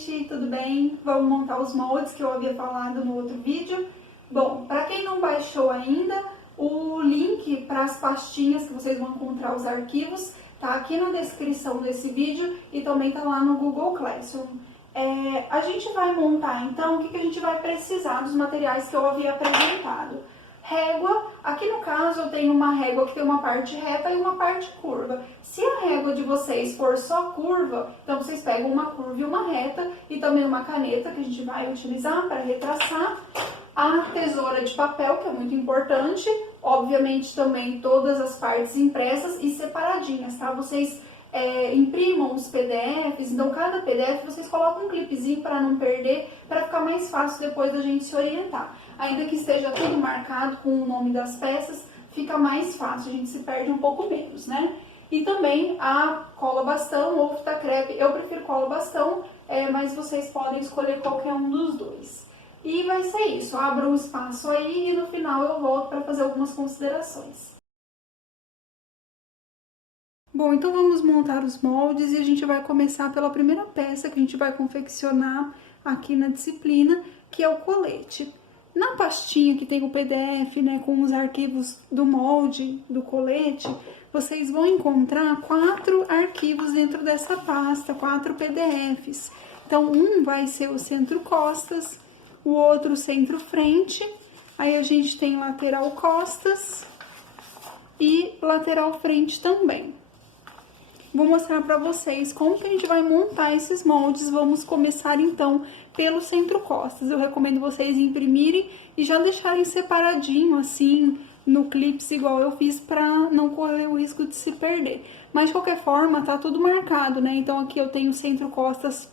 gente, tudo bem? Vamos montar os moldes que eu havia falado no outro vídeo. Bom, para quem não baixou ainda, o link para as pastinhas que vocês vão encontrar os arquivos tá aqui na descrição desse vídeo e também tá lá no Google Classroom. A gente vai montar então o que a gente vai precisar dos materiais que eu havia apresentado. Régua, aqui no caso eu tenho uma régua que tem uma parte reta e uma parte curva. Se a régua de vocês for só curva, então vocês pegam uma curva e uma reta e também uma caneta que a gente vai utilizar para retraçar. A tesoura de papel, que é muito importante, obviamente também todas as partes impressas e separadinhas, tá? Vocês imprimam os PDFs, então cada PDF vocês colocam um clipezinho para não perder, para ficar mais fácil depois da gente se orientar. Ainda que esteja tudo marcado com o nome das peças, fica mais fácil, a gente se perde um pouco menos, né? E também a cola bastão ou fita crepe, eu prefiro cola bastão, mas vocês podem escolher qualquer um dos dois. E vai ser isso, abro um espaço aí e no final eu volto para fazer algumas considerações. Bom, então vamos montar os moldes e a gente vai começar pela primeira peça que a gente vai confeccionar aqui na disciplina, que é o colete. Na pastinha que tem o PDF, né, com os arquivos do molde, do colete, vocês vão encontrar 4 arquivos dentro dessa pasta, 4 PDFs. Então, um vai ser o centro-costas, o outro centro-frente, aí a gente tem lateral costas e lateral frente também. Vou mostrar para vocês como que a gente vai montar esses moldes. Vamos começar então pelo centro-costas. Eu recomendo vocês imprimirem e já deixarem separadinho assim no clips igual eu fiz para não correr o risco de se perder. Mas de qualquer forma tá tudo marcado, né? Então aqui eu tenho centro-costas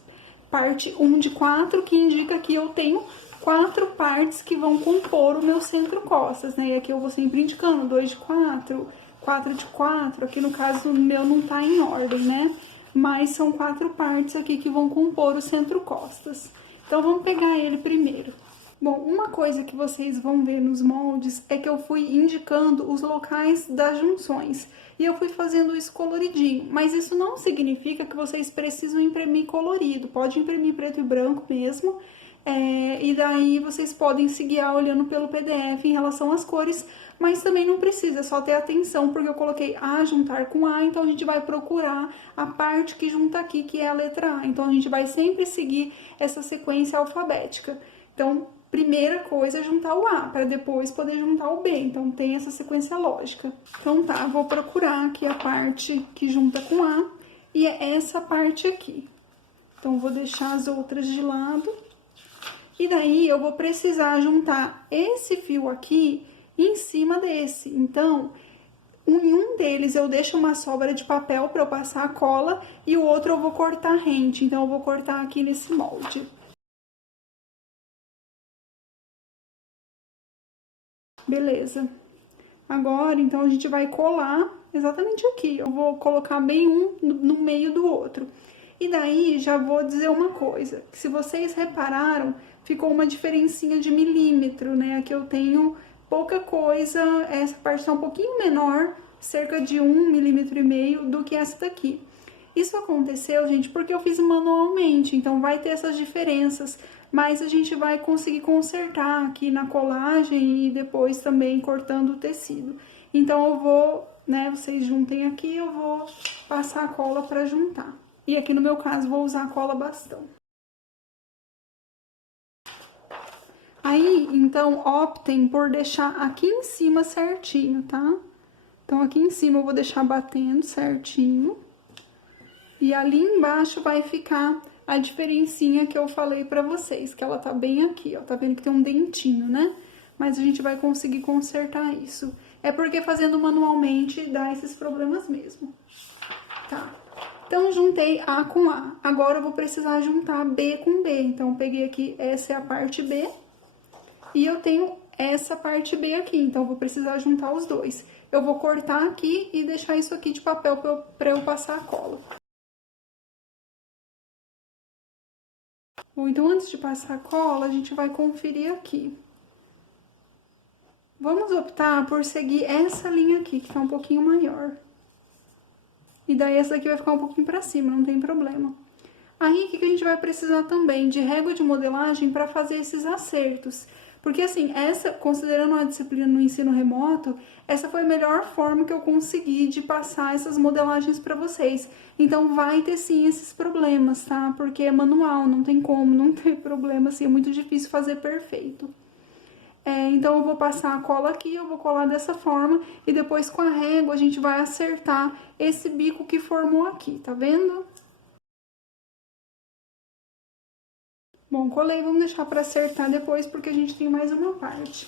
parte 1 de 4, que indica que eu tenho 4 partes que vão compor o meu centro-costas, né? E aqui eu vou sempre indicando 2 de 4, 4 de 4, aqui no caso o meu não tá em ordem, né? Mas são 4 partes aqui que vão compor o centro-costas. Então, vamos pegar ele primeiro. Bom, uma coisa que vocês vão ver nos moldes é que eu fui indicando os locais das junções. E eu fui fazendo isso coloridinho, mas isso não significa que vocês precisam imprimir colorido. Pode imprimir preto e branco mesmo. E daí vocês podem se guiar olhando pelo PDF em relação às cores, mas também não precisa, é só ter atenção, porque eu coloquei A juntar com A, então a gente vai procurar a parte que junta aqui, que é a letra A. Então a gente vai sempre seguir essa sequência alfabética. Então, primeira coisa é juntar o A, para depois poder juntar o B, então tem essa sequência lógica. Então tá, vou procurar aqui a parte que junta com A, e é essa parte aqui. Então vou deixar as outras de lado. E daí, eu vou precisar juntar esse fio aqui em cima desse. Então, em um deles eu deixo uma sobra de papel para eu passar a cola e o outro eu vou cortar rente. Então, eu vou cortar aqui nesse molde. Beleza. Agora, então, a gente vai colar exatamente aqui. Eu vou colocar bem um no meio do outro. E daí, já vou dizer uma coisa, que se vocês repararam, ficou uma diferencinha de milímetro, né? Aqui eu tenho pouca coisa, essa parte tá um pouquinho menor, cerca de 1,5 milímetro do que essa daqui. Isso aconteceu, gente, porque eu fiz manualmente, então vai ter essas diferenças, mas a gente vai conseguir consertar aqui na colagem e depois também cortando o tecido. Então eu vou, né, vocês juntem aqui, eu vou passar a cola para juntar. E aqui no meu caso, vou usar a cola bastão. Aí, então, optem por deixar aqui em cima certinho, tá? Então, aqui em cima eu vou deixar batendo certinho. E ali embaixo vai ficar a diferencinha que eu falei pra vocês, que ela tá bem aqui, ó. Tá vendo que tem um dentinho, né? Mas a gente vai conseguir consertar isso. É porque fazendo manualmente dá esses problemas mesmo. Tá? Então, juntei A com A. Agora, eu vou precisar juntar B com B. Então, eu peguei aqui, essa é a parte B. E eu tenho essa parte B aqui. Então, eu vou precisar juntar os dois. Eu vou cortar aqui e deixar isso aqui de papel para eu passar a cola. Bom, então, antes de passar a cola, a gente vai conferir aqui. Vamos optar por seguir essa linha aqui, que tá um pouquinho maior. E daí, essa daqui vai ficar um pouquinho pra cima, não tem problema. Aí, o que a gente vai precisar também? De régua de modelagem para fazer esses acertos. Porque, assim, considerando a disciplina no ensino remoto, essa foi a melhor forma que eu consegui de passar essas modelagens para vocês. Então, vai ter sim esses problemas, tá? Porque é manual, não tem como não ter problema, assim, é muito difícil fazer perfeito. Então, eu vou passar a cola aqui, eu vou colar dessa forma, e depois com a régua a gente vai acertar esse bico que formou aqui, tá vendo? Bom, colei, vamos deixar para acertar depois, porque a gente tem mais uma parte.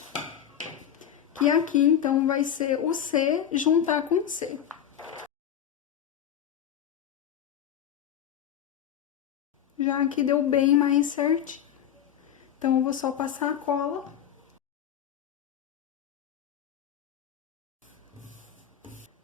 Que aqui, então, vai ser o C juntar com o C. Já aqui deu bem mais certinho. Então, eu vou só passar a cola.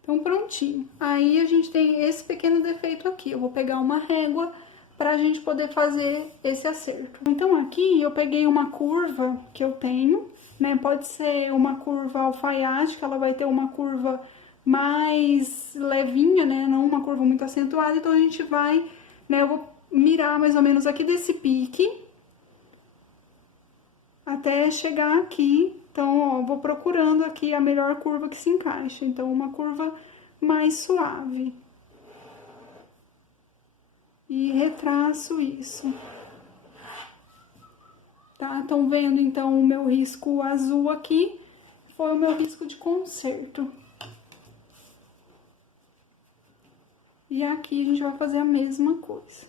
Então, prontinho. Aí, a gente tem esse pequeno defeito aqui. Eu vou pegar uma régua pra gente poder fazer esse acerto. Então, aqui eu peguei uma curva que eu tenho, né? Pode ser uma curva alfaiate, que ela vai ter uma curva mais levinha, né? Não uma curva muito acentuada. Então, a gente vai, né? Eu vou mirar mais ou menos aqui desse pique até chegar aqui. Então, ó, vou procurando aqui a melhor curva que se encaixa. Então, uma curva mais suave. E retraço isso. Tá? Estão vendo, então, o meu risco azul aqui foi o meu risco de conserto. E aqui a gente vai fazer a mesma coisa.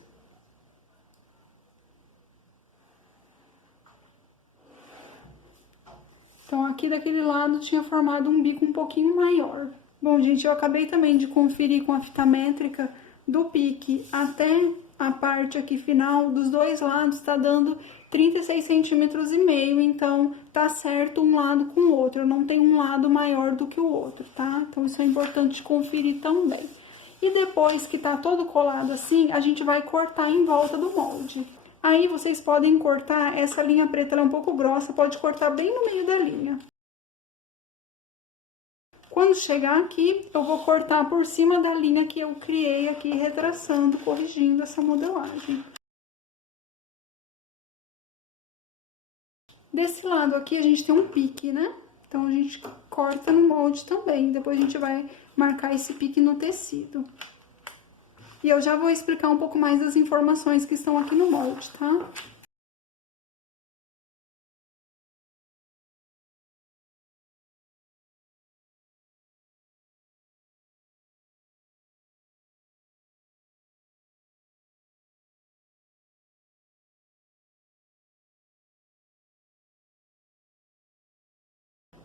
Então, aqui daquele lado tinha formado um bico um pouquinho maior. Bom, gente, eu acabei também de conferir com a fita métrica do pique até a parte aqui final, dos dois lados, tá dando 36 centímetros e meio, então tá certo um lado com o outro, não tem um lado maior do que o outro, tá? Então isso é importante conferir também. E depois que tá todo colado assim, a gente vai cortar em volta do molde. Aí vocês podem cortar, essa linha preta ela é um pouco grossa, pode cortar bem no meio da linha. Quando chegar aqui, eu vou cortar por cima da linha que eu criei aqui, retraçando, corrigindo essa modelagem. Desse lado aqui, a gente tem um pique, né? Então, a gente corta no molde também. Depois, a gente vai marcar esse pique no tecido. E eu já vou explicar um pouco mais das informações que estão aqui no molde, tá?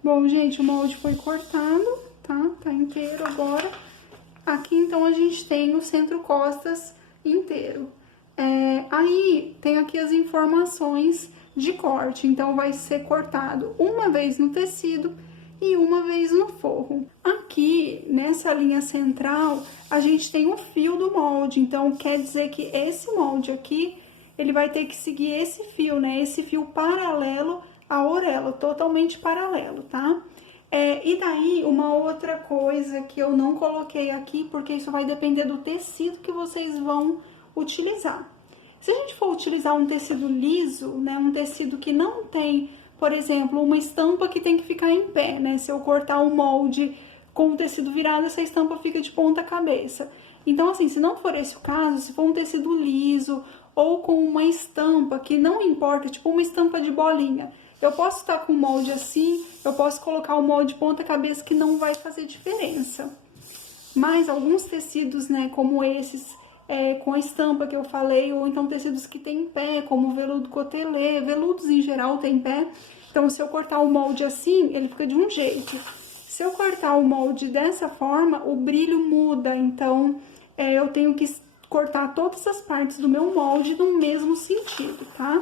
Bom, gente, o molde foi cortado, tá? Tá inteiro agora. Aqui, então, a gente tem o centro-costas inteiro. Aí, tem aqui as informações de corte. Então, vai ser cortado uma vez no tecido e uma vez no forro. Aqui, nessa linha central, a gente tem o fio do molde. Então, quer dizer que esse molde aqui, ele vai ter que seguir esse fio, né? Esse fio paralelo à orelha, totalmente paralelo, tá? E daí, uma outra coisa que eu não coloquei aqui, porque isso vai depender do tecido que vocês vão utilizar. Se a gente for utilizar um tecido liso, né, um tecido que não tem, por exemplo, uma estampa que tem que ficar em pé, né? Se eu cortar o molde com o tecido virado, essa estampa fica de ponta cabeça. Então, assim, se não for esse o caso, se for um tecido liso ou com uma estampa que não importa, tipo uma estampa de bolinha, eu posso estar com o molde assim, eu posso colocar o molde ponta cabeça que não vai fazer diferença. Mas alguns tecidos, né, como esses, com a estampa que eu falei, ou então tecidos que tem pé, como veludo cotelê, veludos em geral tem pé. Então, se eu cortar o molde assim, ele fica de um jeito. Se eu cortar o molde dessa forma, o brilho muda, então eu tenho que cortar todas as partes do meu molde no mesmo sentido, tá?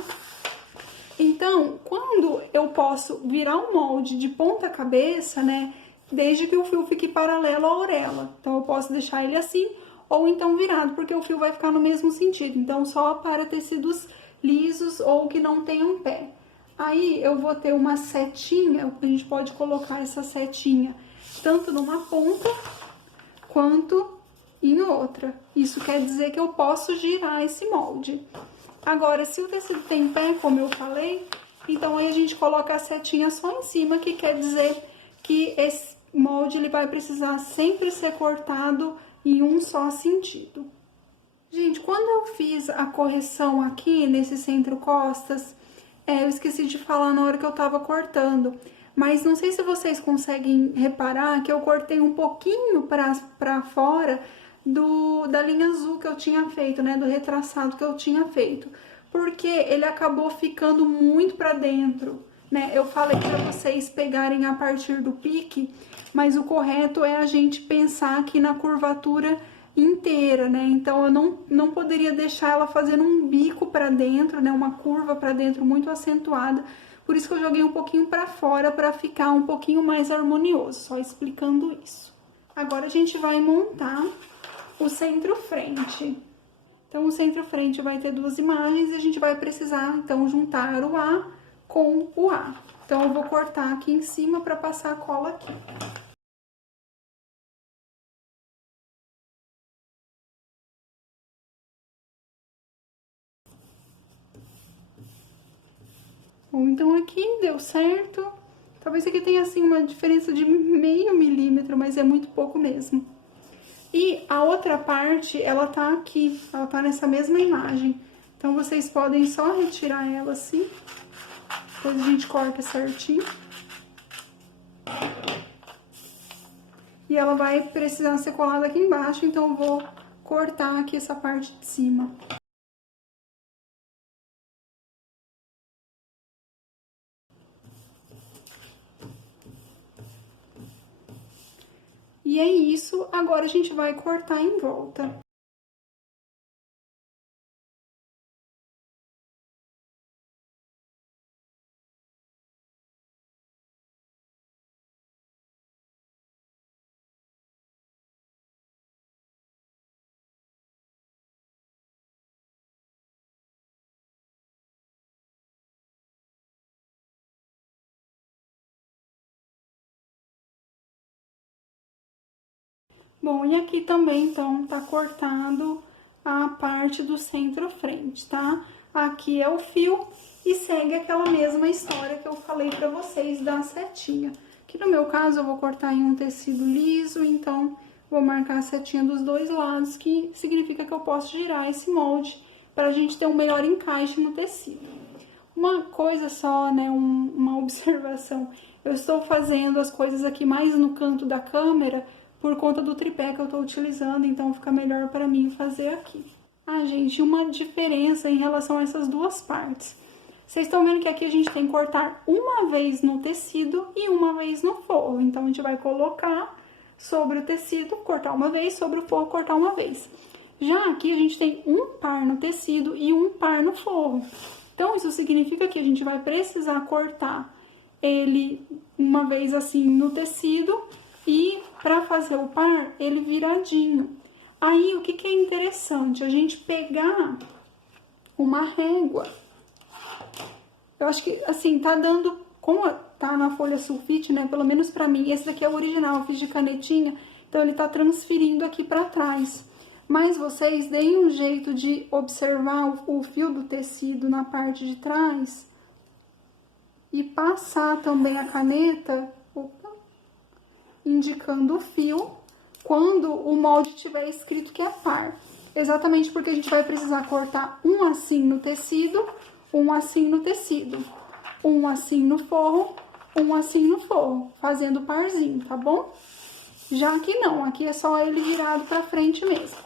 Então, quando eu posso virar o molde de ponta cabeça, né, desde que o fio fique paralelo à orelha. Então, eu posso deixar ele assim, ou então virado, porque o fio vai ficar no mesmo sentido. Então, só para tecidos lisos ou que não tenham pé. Aí, eu vou ter uma setinha, a gente pode colocar essa setinha tanto numa ponta, quanto em outra. Isso quer dizer que eu posso girar esse molde. Agora, se o tecido tem pé, como eu falei, então aí a gente coloca a setinha só em cima, que quer dizer que esse molde ele vai precisar sempre ser cortado em um só sentido. Gente, quando eu fiz a correção aqui nesse centro costas, eu esqueci de falar na hora que eu tava cortando, mas não sei se vocês conseguem reparar que eu cortei um pouquinho pra fora da linha azul que eu tinha feito, né, do retraçado que eu tinha feito, porque ele acabou ficando muito pra dentro, né, eu falei pra vocês pegarem a partir do pique, mas o correto é a gente pensar aqui na curvatura inteira, né? Então eu não poderia deixar ela fazendo um bico para dentro, né? Uma curva para dentro muito acentuada. Por isso que eu joguei um pouquinho para fora para ficar um pouquinho mais harmonioso, só explicando isso. Agora a gente vai montar o centro-frente. Então o centro-frente vai ter duas imagens e a gente vai precisar então juntar o A com o A. Então eu vou cortar aqui em cima para passar a cola aqui. Bom, então aqui deu certo. Talvez aqui tenha assim uma diferença de meio milímetro, mas é muito pouco mesmo. E a outra parte, ela tá aqui, ela tá nessa mesma imagem. Então vocês podem só retirar ela assim. Depois a gente corta certinho. E ela vai precisar ser colada aqui embaixo, então eu vou cortar aqui essa parte de cima. E é isso, agora a gente vai cortar em volta. Bom, e aqui também, então, tá cortado a parte do centro-frente, tá? Aqui é o fio e segue aquela mesma história que eu falei pra vocês da setinha. Que no meu caso eu vou cortar em um tecido liso, então vou marcar a setinha dos dois lados, que significa que eu posso girar esse molde pra gente ter um melhor encaixe no tecido. Uma coisa só, né, uma observação. Eu estou fazendo as coisas aqui mais no canto da câmera por conta do tripé que eu estou utilizando, então fica melhor para mim fazer aqui. Ah, gente, uma diferença em relação a essas duas partes. Vocês estão vendo que aqui a gente tem que cortar uma vez no tecido e uma vez no forro. Então, a gente vai colocar sobre o tecido, cortar uma vez, sobre o forro, cortar uma vez. Já aqui a gente tem um par no tecido e um par no forro. Então, isso significa que a gente vai precisar cortar ele uma vez assim no tecido e para fazer o par, ele viradinho. Aí, o que que é interessante? A gente pegar uma régua. Eu acho que, assim, tá dando, como tá na folha sulfite, né, pelo menos pra mim, esse daqui é o original, eu fiz de canetinha, então ele tá transferindo aqui pra trás. Mas vocês deem um jeito de observar o fio do tecido na parte de trás e passar também a caneta, opa, indicando o fio quando o molde tiver escrito que é par. Exatamente porque a gente vai precisar cortar um assim no tecido, um assim no tecido, um assim no forro, um assim no forro, fazendo parzinho, tá bom? Já aqui não, aqui é só ele virado pra frente mesmo.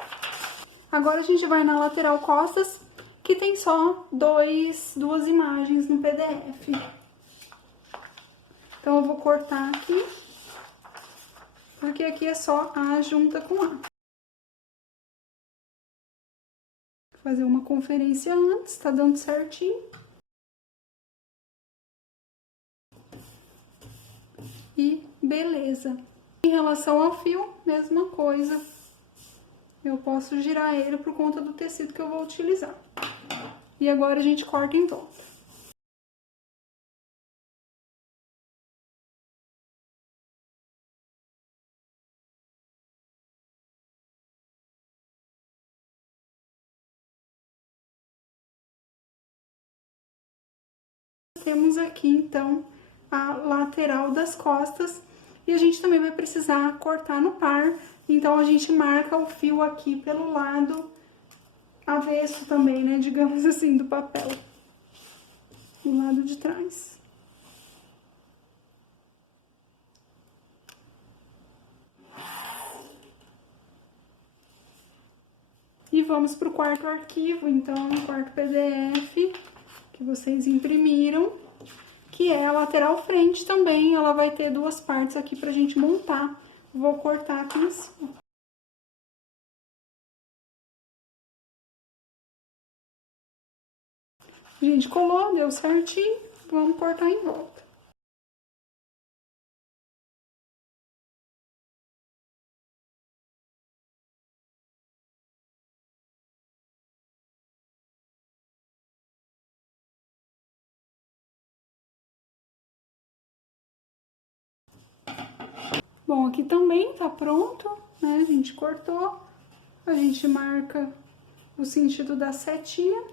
Agora a gente vai na lateral costas, que tem só duas imagens no PDF. Então, eu vou cortar aqui, porque aqui é só A junta com A. Vou fazer uma conferência antes, tá dando certinho. E beleza. Em relação ao fio, mesma coisa. Eu posso girar ele por conta do tecido que eu vou utilizar. E agora a gente corta em volta. temos aqui, então, a lateral das costas. E a gente também vai precisar cortar no par, então a gente marca o fio aqui pelo lado avesso também, né, digamos assim, do papel, do lado de trás. E vamos para o quarto arquivo, então, o quarto PDF que vocês imprimiram, que é a lateral frente também, ela vai ter duas partes aqui pra gente montar. Vou cortar aqui em cima. A gente colou, deu certinho, vamos cortar em volta. Bom, aqui também tá pronto, né? A gente cortou, a gente marca o sentido da setinha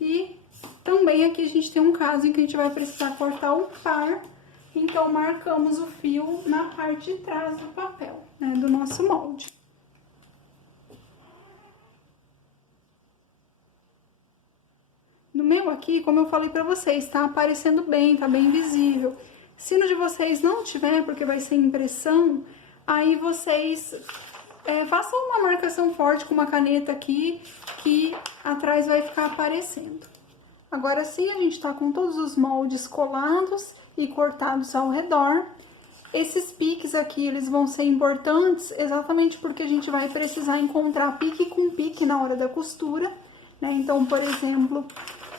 e também aqui a gente tem um caso em que a gente vai precisar cortar o par, então marcamos o fio na parte de trás do papel, né, do nosso molde. No meu aqui, como eu falei pra vocês, tá aparecendo bem, tá bem visível. Se no de vocês não tiver, porque vai ser impressão, aí vocês façam uma marcação forte com uma caneta aqui, que atrás vai ficar aparecendo. Agora sim, a gente tá com todos os moldes colados e cortados ao redor. Esses piques aqui, eles vão ser importantes exatamente porque a gente vai precisar encontrar pique com pique na hora da costura, né? Então, por exemplo,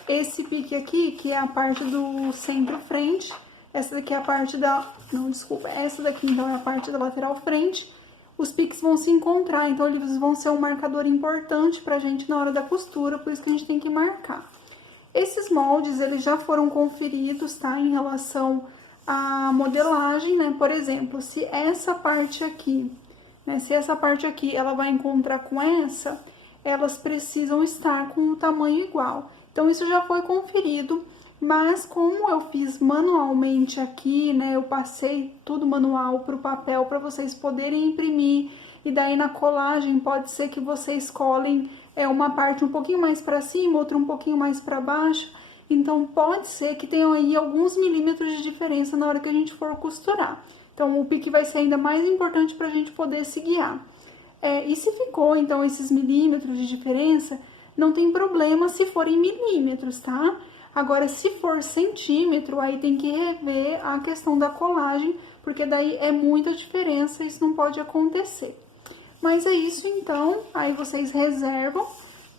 esse pique aqui, que é a parte do centro-frente, essa daqui é a parte da... Não, desculpa, essa daqui, então, é a parte da lateral frente. Os piques vão se encontrar, então eles vão ser um marcador importante pra gente na hora da costura, por isso que a gente tem que marcar. Esses moldes, eles já foram conferidos, tá? Em relação à modelagem, né? Por exemplo, se essa parte aqui, né? Se essa parte aqui, ela vai encontrar com essa, elas precisam estar com um tamanho igual. Então, isso já foi conferido, mas como eu fiz manualmente aqui, né? Eu passei tudo manual pro papel para vocês poderem imprimir. E daí na colagem pode ser que vocês colhem uma parte um pouquinho mais para cima, outra um pouquinho mais para baixo. Então pode ser que tenham aí alguns milímetros de diferença na hora que a gente for costurar. Então o pique vai ser ainda mais importante para a gente poder se guiar. E se ficou então esses milímetros de diferença, não tem problema se forem milímetros, tá? Agora, se for centímetro, aí tem que rever a questão da colagem, porque daí é muita diferença, isso não pode acontecer. Mas é isso, então, aí vocês reservam,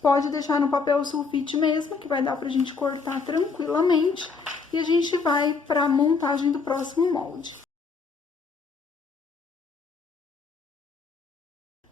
pode deixar no papel sulfite mesmo, que vai dar pra gente cortar tranquilamente, e a gente vai pra montagem do próximo molde.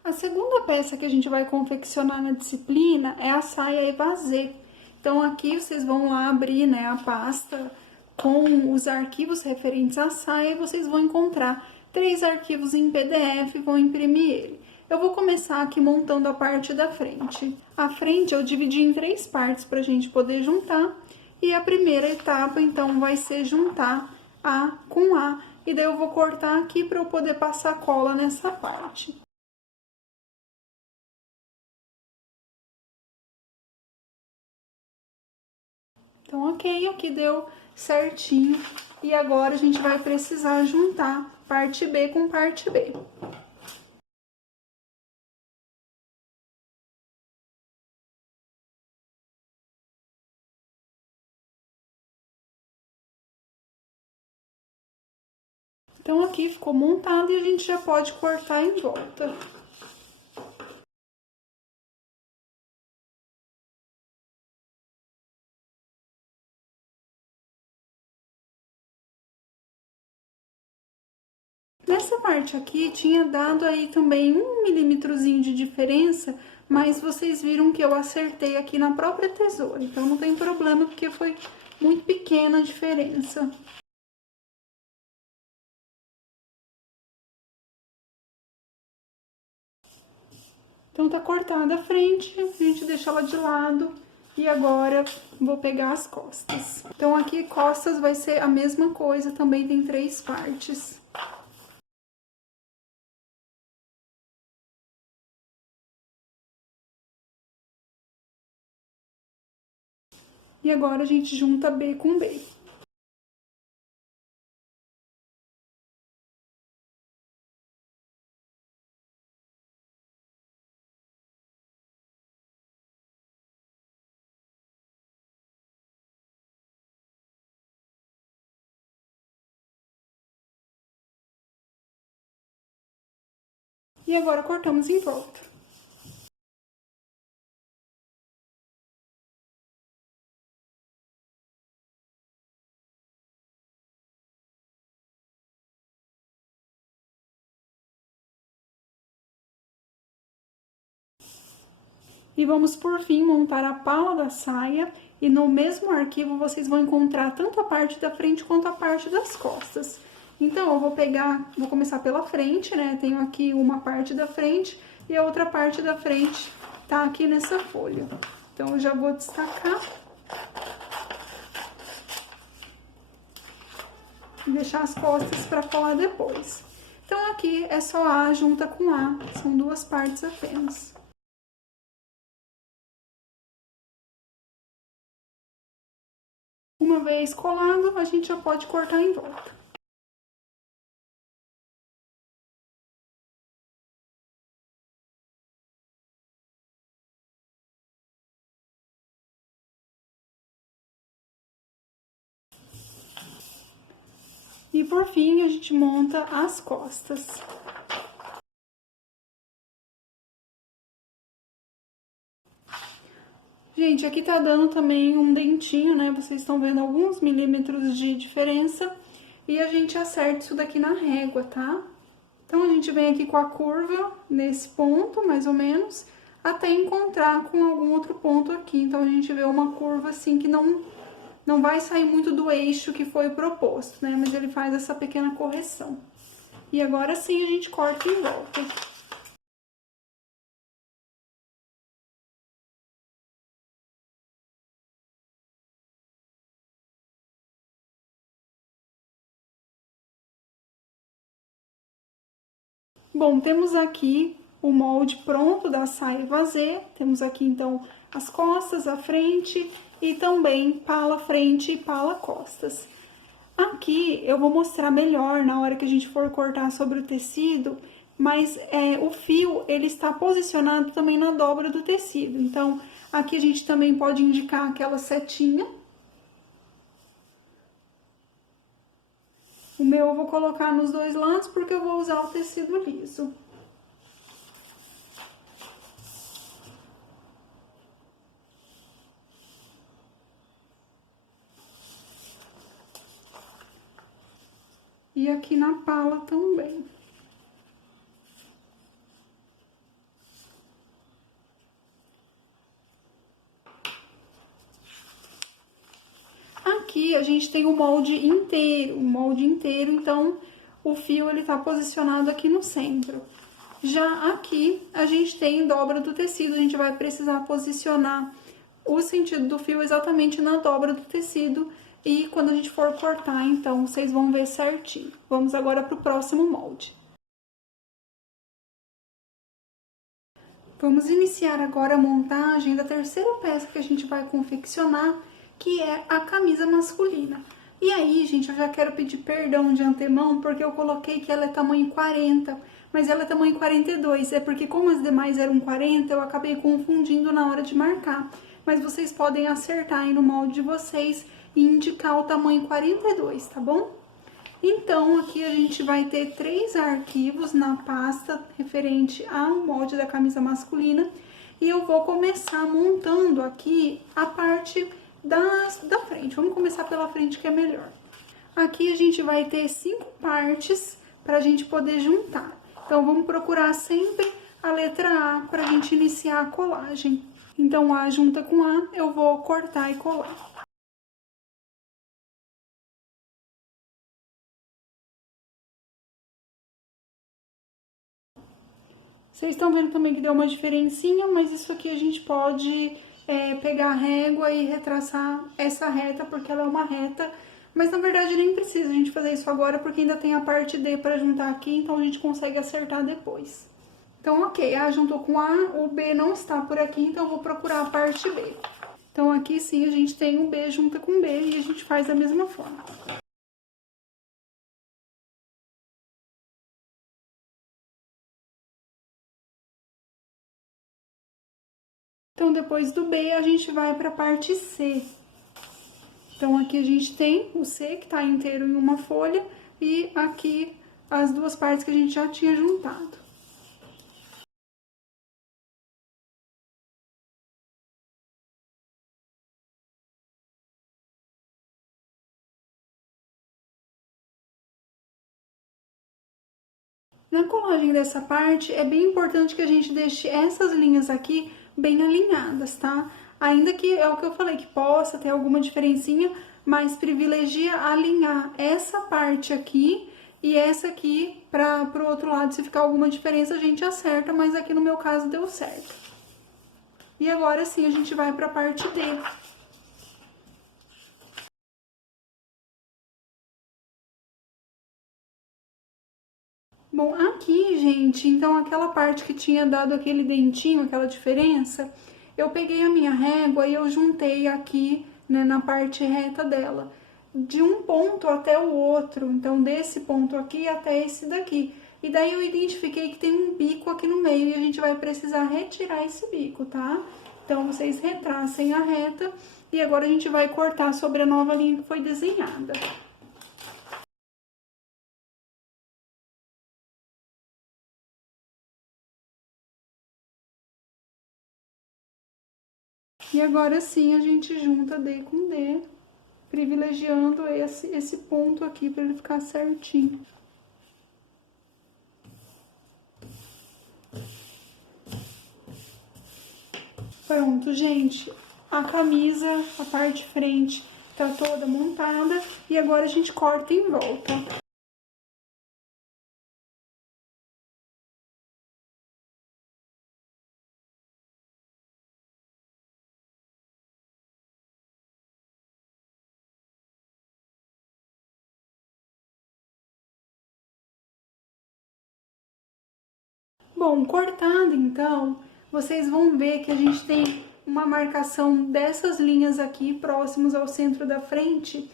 A segunda peça que a gente vai confeccionar na disciplina é a saia evasê. Então, aqui vocês vão lá abrir, né, a pasta com os arquivos referentes à saia e vocês vão encontrar 3 arquivos em PDF e vão imprimir ele. Eu vou começar aqui montando a parte da frente. A frente eu dividi em 3 partes para a gente poder juntar. E a primeira etapa, então, vai ser juntar A com A. E daí eu vou cortar aqui para eu poder passar cola nessa parte. Então, ok, aqui deu certinho. E agora a gente vai precisar juntar parte B com parte B. Então, aqui ficou montado e a gente já pode cortar em volta. Nessa parte aqui, tinha dado aí também 1 milímetrozinho de diferença, mas vocês viram que eu acertei aqui na própria tesoura. Então, não tem problema, porque foi muito pequena a diferença. Então, tá cortada a frente, a gente deixa ela de lado E agora, vou pegar as costas. Então, aqui, costas vai ser a mesma coisa, também tem 3 partes. E agora, a gente junta B com B. E agora, cortamos em volta. E vamos, por fim, montar a pala da saia. E no mesmo arquivo, vocês vão encontrar tanto a parte da frente quanto a parte das costas. Então, eu vou começar pela frente, né? Tenho aqui uma parte da frente e a outra parte da frente tá aqui nessa folha. Então, eu já vou destacar. E deixar as costas para colar depois. Então, aqui é só A junta com A, são 2 partes apenas. Uma vez colado, a gente já pode cortar em volta. E por fim, a gente monta as costas. Gente, aqui tá dando também um dentinho, né? Vocês estão vendo alguns milímetros de diferença. E a gente acerta isso daqui na régua, tá? Então, a gente vem aqui com a curva nesse ponto, mais ou menos, até encontrar com algum outro ponto aqui. Então, a gente vê uma curva assim que não vai sair muito do eixo que foi proposto, né? Mas ele faz essa pequena correção. E agora sim a gente corta em volta. Bom, temos aqui o molde pronto da saia vazê. Temos aqui, então, as costas, a frente e também pala frente e pala costas. Aqui eu vou mostrar melhor na hora que a gente for cortar sobre o tecido, mas o fio, ele está posicionado também na dobra do tecido. Então, aqui a gente também pode indicar aquela setinha. O meu eu vou colocar nos 2 lados porque eu vou usar o tecido liso. E aqui na pala também. Aqui a gente tem o molde inteiro, então o fio ele tá posicionado aqui no centro. Já aqui a gente tem dobra do tecido, a gente vai precisar posicionar o sentido do fio exatamente na dobra do tecido e quando a gente for cortar, então vocês vão ver certinho. Vamos agora para o próximo molde. Vamos iniciar agora a montagem da terceira peça que a gente vai confeccionar, que é a camisa masculina. E aí, gente, eu já quero pedir perdão de antemão, porque eu coloquei que ela é tamanho 40, mas ela é tamanho 42. É porque como as demais eram 40, eu acabei confundindo na hora de marcar. Mas vocês podem acertar aí no molde de vocês e indicar o tamanho 42, tá bom? Então, aqui a gente vai ter 3 arquivos na pasta referente ao molde da camisa masculina. E eu vou começar montando aqui a parte da frente. Vamos começar pela frente que é melhor. Aqui a gente vai ter 5 partes para a gente poder juntar. Então, vamos procurar sempre a letra A para a gente iniciar a colagem. Então, A junta com A, eu vou cortar e colar. Vocês estão vendo também que deu uma diferencinha, mas isso aqui a gente pode pegar a régua e retraçar essa reta, porque ela é uma reta, mas na verdade nem precisa a gente fazer isso agora, porque ainda tem a parte D para juntar aqui, então a gente consegue acertar depois. Então, ok, A juntou com A, o B não está por aqui, então eu vou procurar a parte B. Então, aqui sim a gente tem o B junta com B e a gente faz da mesma forma. Então, depois do B, a gente vai para a parte C. Então, aqui a gente tem o C, que está inteiro em uma folha, e aqui as duas partes que a gente já tinha juntado. Na colagem dessa parte, é bem importante que a gente deixe essas linhas aqui bem alinhadas, tá? Ainda que, é o que eu falei, que possa ter alguma diferencinha, mas privilegia alinhar essa parte aqui e essa aqui para o outro lado. Se ficar alguma diferença, a gente acerta, mas aqui no meu caso deu certo. E agora sim, a gente vai para a parte D. Bom, aqui, gente, então aquela parte que tinha dado aquele dentinho, aquela diferença, eu peguei a minha régua e eu juntei aqui, né, na parte reta dela, de um ponto até o outro, então desse ponto aqui até esse daqui. E daí eu identifiquei que tem um bico aqui no meio e a gente vai precisar retirar esse bico, tá? Então, vocês retracem a reta e agora a gente vai cortar sobre a nova linha que foi desenhada. E agora sim a gente junta D com D, privilegiando esse ponto aqui para ele ficar certinho. Pronto, gente. A camisa, a parte de frente tá toda montada e agora a gente corta em volta. Bom, cortado então, vocês vão ver que a gente tem uma marcação dessas linhas aqui próximos ao centro da frente.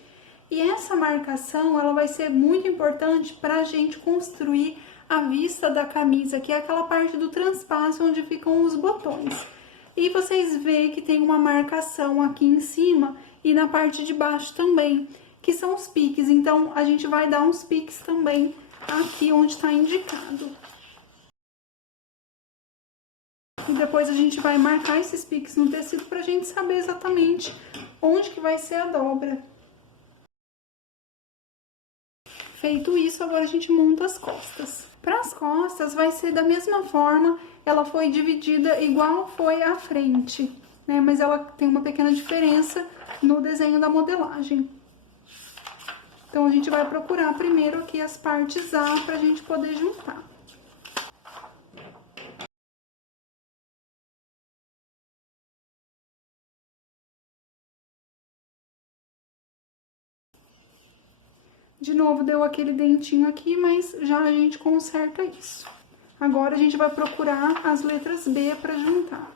E essa marcação, ela vai ser muito importante para a gente construir a vista da camisa, que é aquela parte do transpasso onde ficam os botões. E vocês veem que tem uma marcação aqui em cima e na parte de baixo também, que são os piques. Então, a gente vai dar uns piques também aqui onde está indicado. E depois a gente vai marcar esses piques no tecido pra gente saber exatamente onde que vai ser a dobra. Feito isso, agora a gente monta as costas. Para as costas vai ser da mesma forma, ela foi dividida igual foi a frente, né? Mas ela tem uma pequena diferença no desenho da modelagem. Então a gente vai procurar primeiro aqui as partes A pra gente poder juntar. De novo, deu aquele dentinho aqui, mas já a gente conserta isso. Agora, a gente vai procurar as letras B para juntar.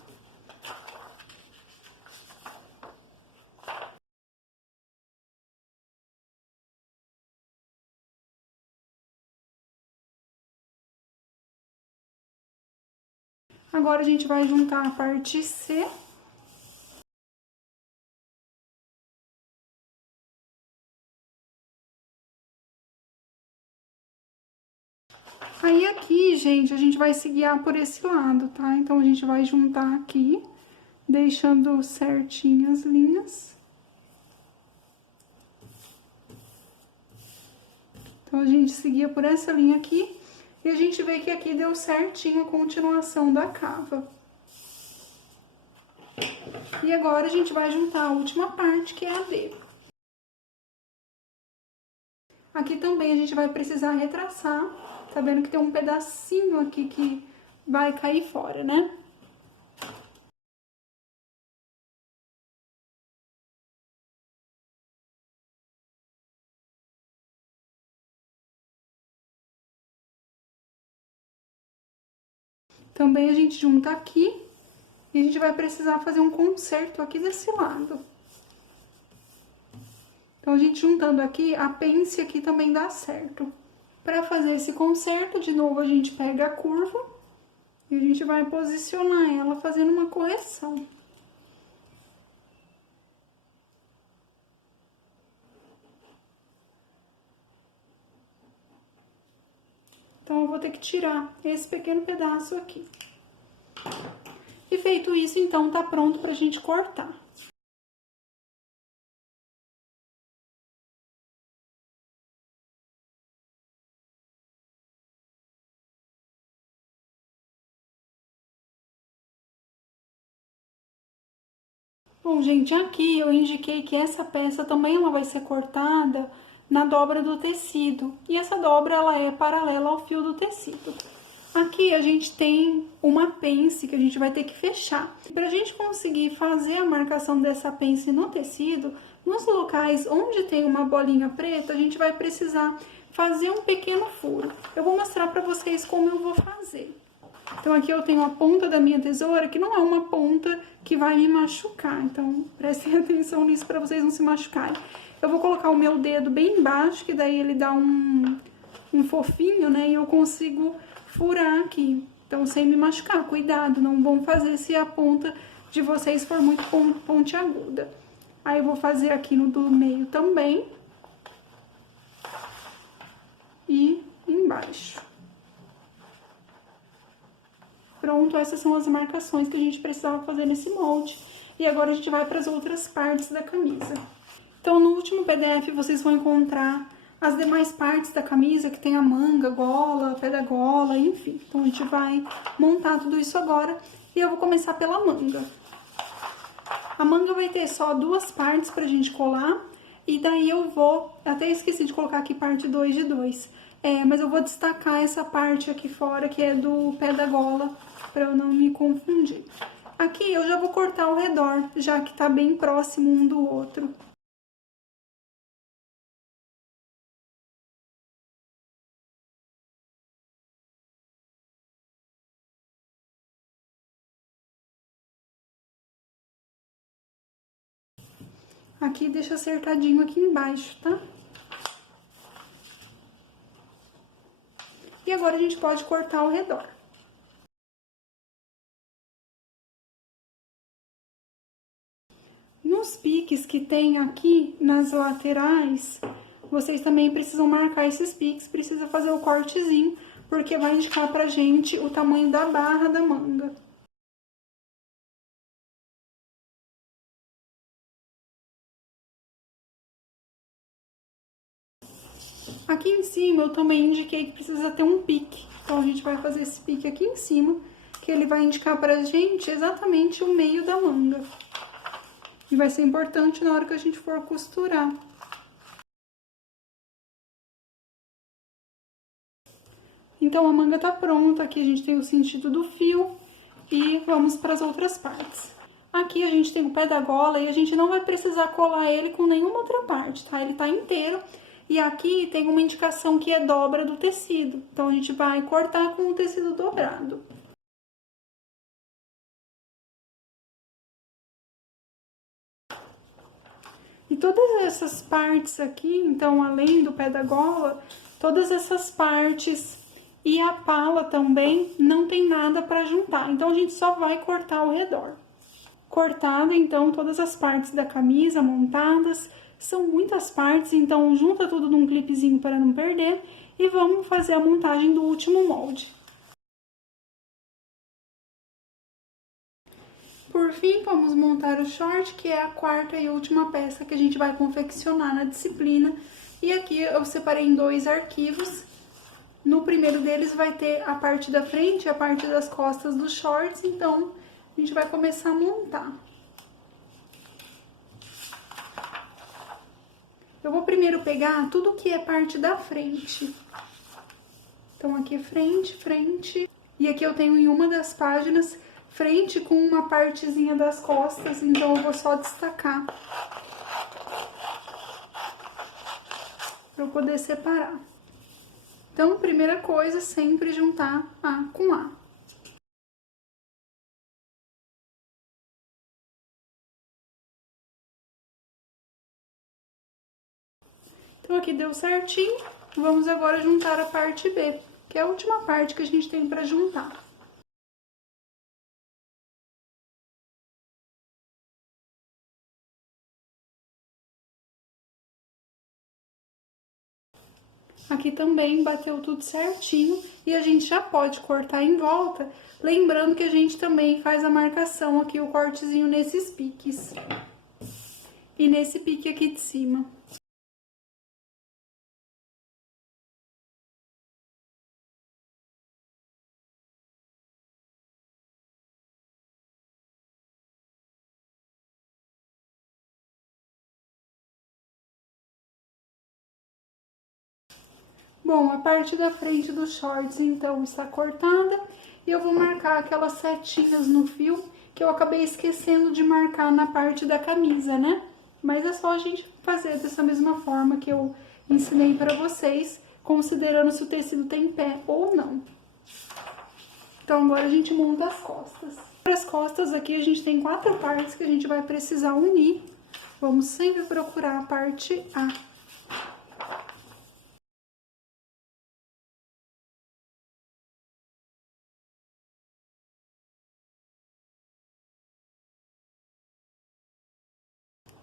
Agora, a gente vai juntar a parte C. Aí, aqui, gente, a gente vai se guiar por esse lado, tá? Então, a gente vai juntar aqui, deixando certinho as linhas. Então, a gente se guia por essa linha aqui e a gente vê que aqui deu certinho a continuação da cava. E agora, a gente vai juntar a última parte, que é a D. Aqui também a gente vai precisar retraçar, tá vendo que tem um pedacinho aqui que vai cair fora, né? Também a gente junta aqui e a gente vai precisar fazer um conserto aqui desse lado. Então, a gente juntando aqui, a pence aqui também dá certo. Para fazer esse conserto, de novo, a gente pega a curva e a gente vai posicionar ela fazendo uma correção. Então, eu vou ter que tirar esse pequeno pedaço aqui. E feito isso, então, tá pronto pra gente cortar. Bom, gente, aqui eu indiquei que essa peça também ela vai ser cortada na dobra do tecido. E essa dobra, ela é paralela ao fio do tecido. Aqui a gente tem uma pence que a gente vai ter que fechar. Para a gente conseguir fazer a marcação dessa pence no tecido, nos locais onde tem uma bolinha preta, a gente vai precisar fazer um pequeno furo. Eu vou mostrar para vocês como eu vou fazer. Então, aqui eu tenho a ponta da minha tesoura, que não é uma ponta que vai me machucar. Então, prestem atenção nisso para vocês não se machucarem. Eu vou colocar o meu dedo bem embaixo, que daí ele dá um fofinho, né? E eu consigo furar aqui. Então, sem me machucar. Cuidado, não vão fazer se a ponta de vocês for muito pontiaguda. Aí, eu vou fazer aqui no do meio também. E embaixo. Pronto, essas são as marcações que a gente precisava fazer nesse molde. E agora a gente vai para as outras partes da camisa. Então, no último PDF, vocês vão encontrar as demais partes da camisa, que tem a manga, gola, pé da gola, enfim. Então, a gente vai montar tudo isso agora. E eu vou começar pela manga. A manga vai ter só duas partes pra gente colar. E daí eu vou... Até esqueci de colocar aqui parte 2 de 2. Mas eu vou destacar essa parte aqui fora, que é do pé da gola, pra eu não me confundir. Aqui eu já vou cortar ao redor, já que tá bem próximo um do outro. Aqui deixa acertadinho aqui embaixo, tá? E agora a gente pode cortar ao redor. Nos piques que tem aqui nas laterais, vocês também precisam marcar esses piques, precisa fazer o cortezinho, porque vai indicar pra gente o tamanho da barra da manga. Aqui em cima eu também indiquei que precisa ter um pique, então a gente vai fazer esse pique aqui em cima, que ele vai indicar pra gente exatamente o meio da manga. E vai ser importante na hora que a gente for costurar. Então, a manga tá pronta, aqui a gente tem o sentido do fio e vamos para as outras partes. Aqui a gente tem o pé da gola e a gente não vai precisar colar ele com nenhuma outra parte, tá? Ele tá inteiro e aqui tem uma indicação que é dobra do tecido. Então, a gente vai cortar com o tecido dobrado. E todas essas partes aqui, então, além do pé da gola, todas essas partes e a pala também não tem nada para juntar. Então, a gente só vai cortar ao redor. Cortado, então, todas as partes da camisa montadas. São muitas partes, então, junta tudo num clipezinho para não perder. E vamos fazer a montagem do último molde. Por fim, vamos montar o short, que é a quarta e última peça que a gente vai confeccionar na disciplina. E aqui eu separei em 2 arquivos. No primeiro deles vai ter a parte da frente e a parte das costas dos shorts, então a gente vai começar a montar. Eu vou primeiro pegar tudo que é parte da frente. Então, aqui frente, frente. E aqui eu tenho em uma das páginas frente com uma partezinha das costas, então eu vou só destacar para eu poder separar. Então, primeira coisa, sempre juntar A com A. Então, aqui deu certinho. Vamos agora juntar a parte B, que é a última parte que a gente tem para juntar. Aqui também bateu tudo certinho e a gente já pode cortar em volta, lembrando que a gente também faz a marcação aqui, o cortezinho nesses piques. E nesse pique aqui de cima. Bom, a parte da frente dos shorts, então, está cortada. E eu vou marcar aquelas setinhas no fio que eu acabei esquecendo de marcar na parte da camisa, né? Mas é só a gente fazer dessa mesma forma que eu ensinei pra vocês, considerando se o tecido tem pé ou não. Então, agora a gente monta as costas. Para as costas aqui, a gente tem 4 partes que a gente vai precisar unir. Vamos sempre procurar a parte A.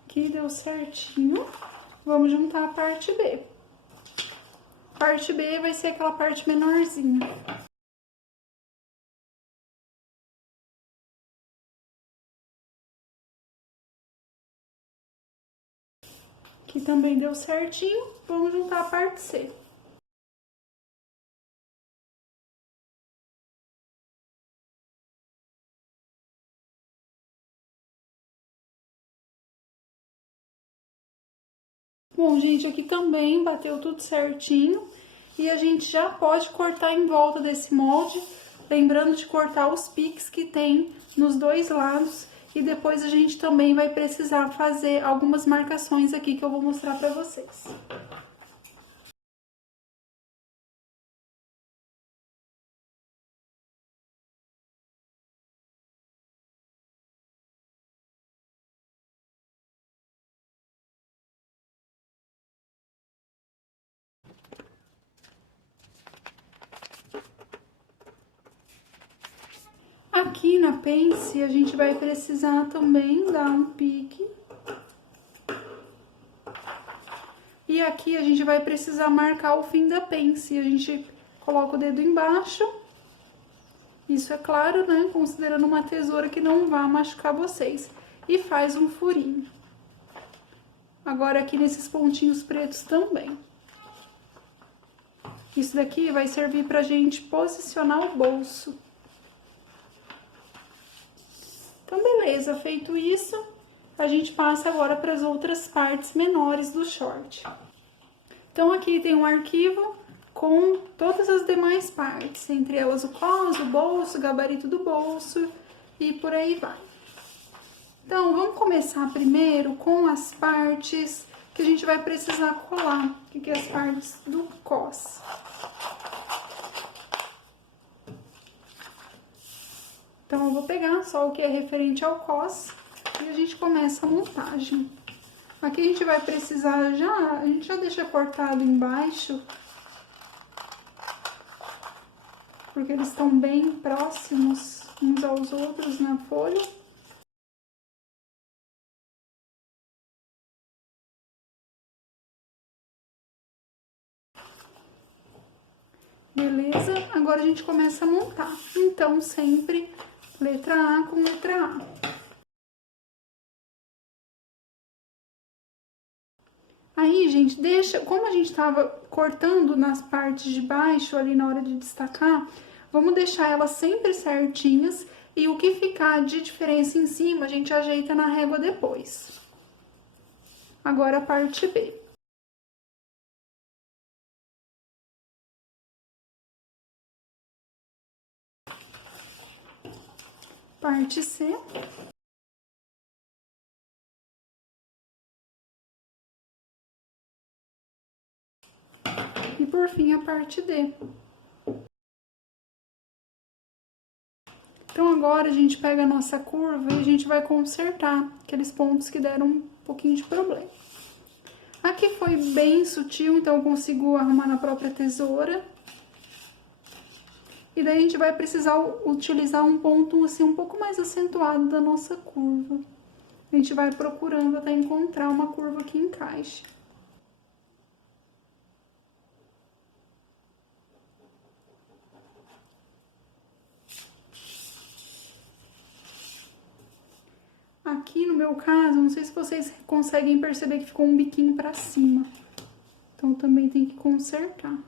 Aqui deu certinho. Vamos juntar a parte B. Parte B vai ser aquela parte menorzinha. Aqui também deu certinho. Vamos juntar a parte C. Bom, gente, aqui também bateu tudo certinho. E a gente já pode cortar em volta desse molde, lembrando de cortar os piques que tem nos dois lados. E depois a gente também vai precisar fazer algumas marcações aqui que eu vou mostrar pra vocês. Aqui na pence, a gente vai precisar também dar um pique. E aqui a gente vai precisar marcar o fim da pence. A gente coloca o dedo embaixo. Isso é claro, né? Considerando uma tesoura que não vá machucar vocês. E faz um furinho. Agora aqui nesses pontinhos pretos também. Isso daqui vai servir pra gente posicionar o bolso. Então, beleza, feito isso, a gente passa agora para as outras partes menores do short. Então, aqui tem um arquivo com todas as demais partes, entre elas o cos, o bolso, o gabarito do bolso e por aí vai. Então, vamos começar primeiro com as partes que a gente vai precisar colar, que é as partes do cos. Então, eu vou pegar só o que é referente ao cos e a gente começa a montagem. Aqui a gente vai precisar a gente já deixa cortado embaixo, porque eles estão bem próximos uns aos outros na folha. Beleza? Agora a gente começa a montar. Então, sempre letra A com letra A. Aí, gente, como a gente tava cortando nas partes de baixo ali na hora de destacar, vamos deixar elas sempre certinhas e o que ficar de diferença em cima, a gente ajeita na régua depois. Agora a parte B. Parte C. E por fim a parte D. Então agora a gente pega a nossa curva e a gente vai consertar aqueles pontos que deram um pouquinho de problema. Aqui foi bem sutil, então eu consigo arrumar na própria tesoura. E daí a gente vai precisar utilizar um ponto assim um pouco mais acentuado da nossa curva. A gente vai procurando até encontrar uma curva que encaixe. Aqui no meu caso, não sei se vocês conseguem perceber que ficou um biquinho pra cima. Então também tem que consertar.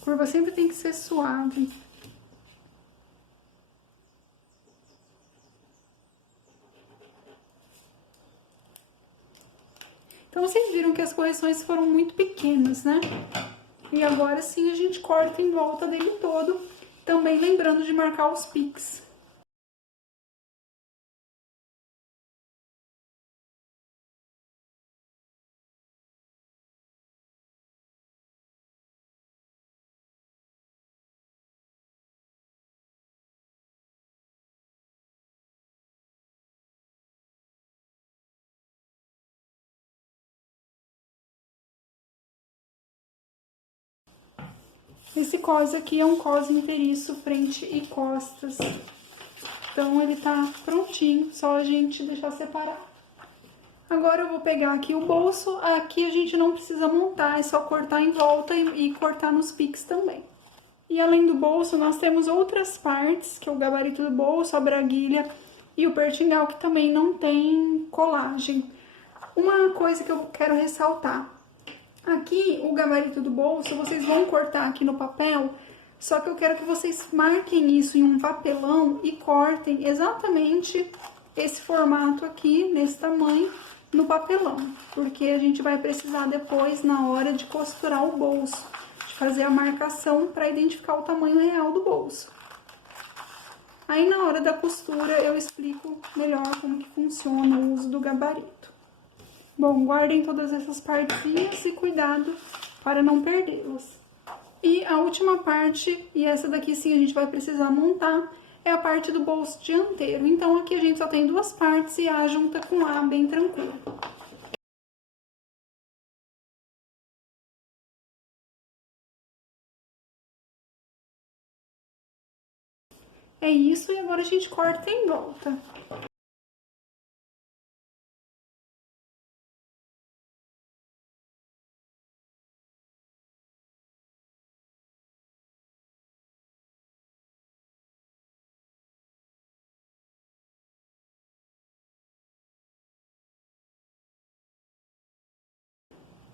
A curva sempre tem que ser suave. Então vocês viram que as correções foram muito pequenas, né? E agora sim a gente corta em volta dele todo, também lembrando de marcar os piques. Esse cós aqui é um cós inteiriço, frente e costas. Então, ele tá prontinho, só a gente deixar separar. Agora eu vou pegar aqui o bolso, aqui a gente não precisa montar, é só cortar em volta e cortar nos piques também. E além do bolso, nós temos outras partes, que é o gabarito do bolso, a braguilha e o pertingal, que também não tem colagem. Uma coisa que eu quero ressaltar. Aqui, o gabarito do bolso, vocês vão cortar aqui no papel, só que eu quero que vocês marquem isso em um papelão e cortem exatamente esse formato aqui, nesse tamanho, no papelão. Porque a gente vai precisar depois, na hora de costurar o bolso, de fazer a marcação para identificar o tamanho real do bolso. Aí, na hora da costura, eu explico melhor como que funciona o uso do gabarito. Bom, guardem todas essas partezinhas e cuidado para não perdê-las. E a última parte, e essa daqui sim a gente vai precisar montar, é a parte do bolso dianteiro. Então, aqui a gente só tem duas partes e A junta com A bem tranquilo. É isso, e agora a gente corta em volta.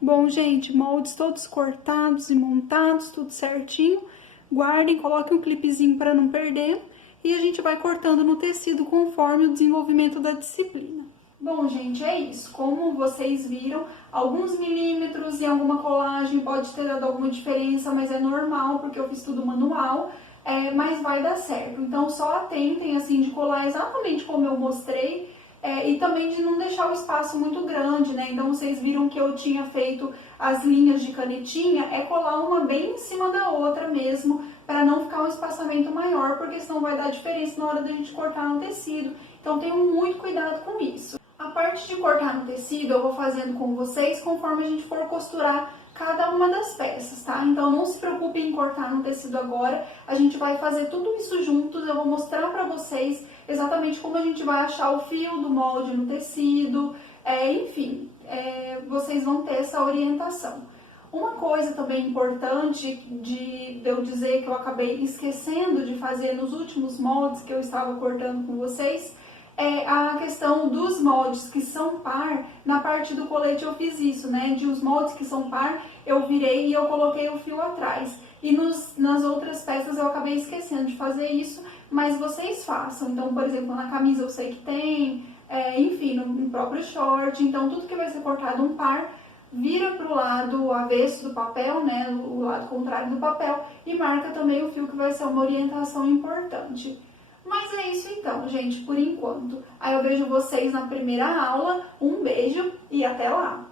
Bom, gente, moldes todos cortados e montados, tudo certinho. Guardem, coloquem um clipezinho para não perder. E a gente vai cortando no tecido conforme o desenvolvimento da disciplina. Bom, gente, é isso. Como vocês viram, alguns milímetros e alguma colagem pode ter dado alguma diferença, mas é normal, porque eu fiz tudo manual, mas vai dar certo. Então, só atentem, assim, de colar exatamente como eu mostrei, e também de não deixar o espaço muito grande, né? Então, vocês viram que eu tinha feito as linhas de canetinha, é colar uma bem em cima da outra mesmo, para não ficar um espaçamento maior, porque senão vai dar diferença na hora da gente cortar no tecido. Então, tenham muito cuidado com isso. A parte de cortar no tecido eu vou fazendo com vocês conforme a gente for costurar cada uma das peças, tá? Então não se preocupe em cortar no tecido agora, a gente vai fazer tudo isso juntos, eu vou mostrar pra vocês exatamente como a gente vai achar o fio do molde no tecido, enfim, vocês vão ter essa orientação. Uma coisa também importante de eu dizer que eu acabei esquecendo de fazer nos últimos moldes que eu estava cortando com vocês, é a questão dos moldes que são par. Na parte do colete eu fiz isso, né? De os moldes que são par, eu virei e eu coloquei o fio atrás. E nas outras peças eu acabei esquecendo de fazer isso, mas vocês façam. Então, por exemplo, na camisa eu sei que tem, enfim, no próprio short. Então, tudo que vai ser cortado um par, vira para o lado avesso do papel, né? O lado contrário do papel, e marca também o fio, que vai ser uma orientação importante. Mas é isso então, gente, por enquanto. Aí eu vejo vocês na primeira aula. Um beijo e até lá!